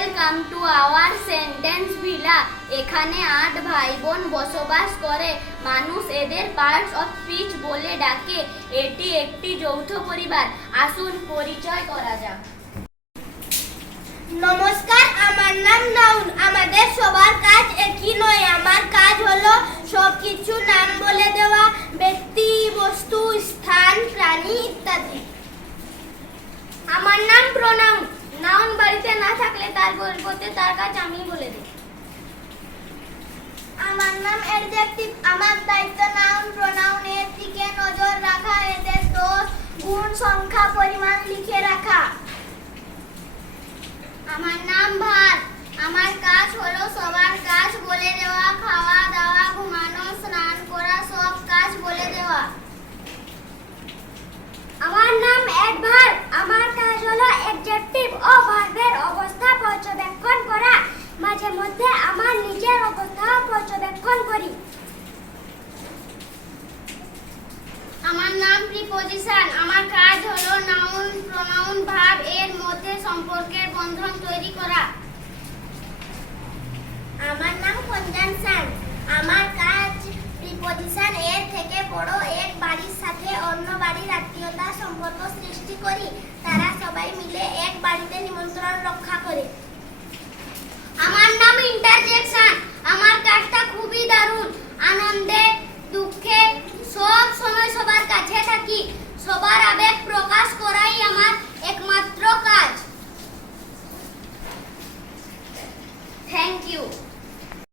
Welcome to our sentence villa. এখানে 8 ভাই বোন বসবাস করে। মানুষ এদের পার্টস অফ স্পিচ বলে ডাকে। এটি একটি যৌথ পরিবার। আসুন পরিচয় করা যাক। নমস্কার, আমার নাম নাউন। আমাদের সবার কাজ একই নয়। আমার কাজ হলো সবকিছু নাম বলে দেওয়া, ব্যক্তি, বস্তু, স্থান, প্রাণী ইত্যাদি। আমার নাম প্রোনাউন। নাউন বাড়িতে না থাকলে তার পরিবর্তে তার কাজ আমি বলে দিই। আমার নাম অ্যাডজেক্টিভ। আমার দায়িত্ব নাউন প্রোনাউনের দিকে নজর রাখা, এদের দোষ, গুণ, সংখ্যা, পরিমাণ লিখে রাখা। আমার নাম ভার। আমার কাজ হলো সবার কাজ বলে দেওয়া, খাওয়া দাওয়া, ঘুমানো, স্নান করা, সব কাজ বলে দেওয়া। আমার নাম অ্যাডভার্ব। আমার কাজ হলো অ্যাডজেক্টিভ ও ভার্বের অবস্থা পর্যবেক্ষণ করা। মাঝে মধ্যে আমার নিজের অবস্থাও পর্যবেক্ষণ করি। আমার নাম প্রিপজিশন। আমার কাজ হলো নাউন প্রোনাউন ভার্ব এর মধ্যে সম্পর্কের বন্ধন তৈরি করা। আমার নাম কনজাংশন। আমার কাজ প্রিপজিশন এর থেকে বড় এক বাড়ি